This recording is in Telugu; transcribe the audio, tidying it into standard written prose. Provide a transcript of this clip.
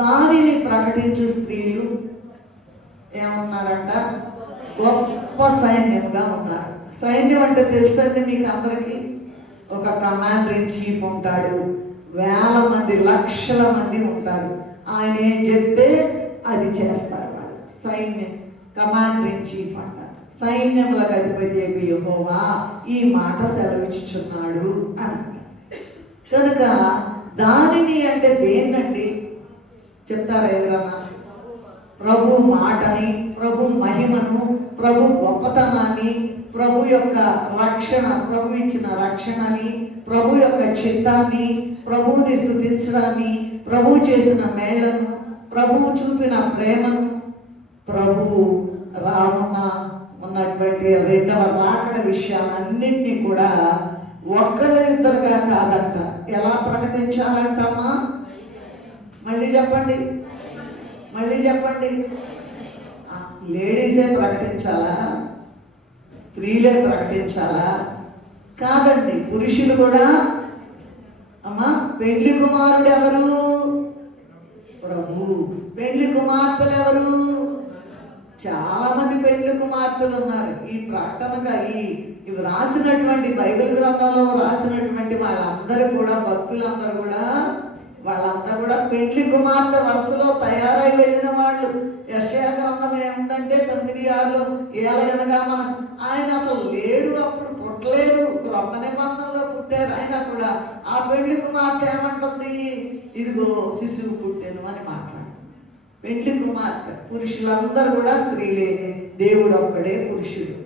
దానిని ప్రకటించు స్త్రీలు ఏమన్నారంట? గొప్ప సైన్యంగా ఉన్నారు. సైన్యం అంటే తెలుసండి మీకు అందరికీ? ఒక కమాండర్ ఇన్ చీఫ్ ఉంటాడు, వేల మంది లక్షల మంది ఉంటారు. ఆయన ఏం చెప్తే అది చేస్తారు వాళ్ళు. సైన్యం కమాండర్ ఇన్ చీఫ్ అంటారు. సైన్యములకు అధిపతి యెహోవా ఈ మాట సెలవిచ్చుచున్నాడు అని. కనుక దానిని అంటే దేన్నండి చెప్తారా ఎవరన్నా? ప్రభు మాటని, ప్రభు మహిమను, ప్రభు గొప్పతనాన్ని, ప్రభు యొక్క రక్షణ, ప్రభు ఇచ్చిన రక్షణని, ప్రభు యొక్క చిత్తాన్ని, ప్రభువుని స్తుతించడాన్ని, ప్రభు చేసిన మేళ్లను, ప్రభువు చూపిన ప్రేమను, ప్రభువు రానున్న ఉన్నటువంటి రెండవ రాకడ విషయాలన్నింటినీ కూడా ఒక్కళ్ళ ఇద్దరుగా కాదంట. ఎలా ప్రకటించాలంటమ్మా? మళ్ళీ చెప్పండి, మళ్ళీ చెప్పండి. లేడీసే ప్రకటించాలా? స్త్రీలే ప్రకటించాలా? కాదండి, పురుషులు కూడా. అమ్మా, పెళ్లి కుమారుడు ఎవరు? ప్రభు. పెళ్లి కుమార్తెలు ఎవరు? చాలా మంది పెళ్లి కుమార్తెలు ఉన్నారు. ఈ ప్రకటనగా ఇవి రాసినటువంటి బైబిల్ గ్రంథంలో రాసినటువంటి వాళ్ళందరూ కూడా, భక్తులందరూ కూడా, వాళ్ళంతా కూడా పెళ్లి కుమార్తె వరుసలో తయారై వెళ్ళిన వాళ్ళు. యెషయా గ్రంథం ఏముందంటే 9:6 ఏలయనగా ఆయన అసలు లేడు, అప్పుడు పుట్టలేదు, క్రొత్త నిబంధనలో పుట్టారు. అయినా కూడా ఆ పెళ్లి కుమార్తె ఏమంటుంది? ఇదిగో శిశువు పుట్టాను అని మాట్లాడు. పెళ్లి కుమార్తె. పురుషులందరూ కూడా స్త్రీలే, దేవుడు ఒక్కడే పురుషుడు.